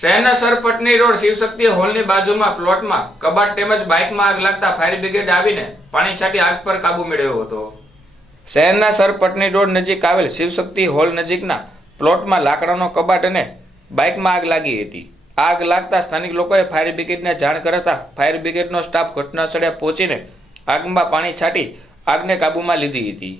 શહેરના સરપટની રોડ શિવશક્તિ હોલની બાજુમાં પ્લોટમાં કબાટ તેમજ બાઇકમાં આગ લાગતા ફાયર બ્રિગેડ આવીને પાણી છાંટી આગ પર કાબુ મેળવ્યો હતો। શહેરના સરપટની રોડ નજીક આવેલ શિવશક્તિ હોલ નજીકના પ્લોટમાં લાકડાનો કબાટ અને બાઇકમાં આગ લાગી હતી। આગ લાગતા સ્થાનિક લોકોએ ફાયર બ્રિગેડને જાણ કરતા ફાયર બ્રિગેડનો સ્ટાફ ઘટનાસ્થળે પહોંચીને આગમાં પાણી છાંટી આગને કાબૂમાં લીધી હતી।